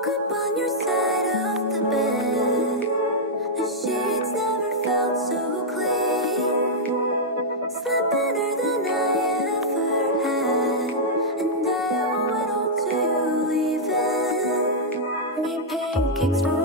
woke up on your side of the bed. The sheets never felt so clean. Slept better than I ever had, and I owe it all to you leaving. Made pancakes for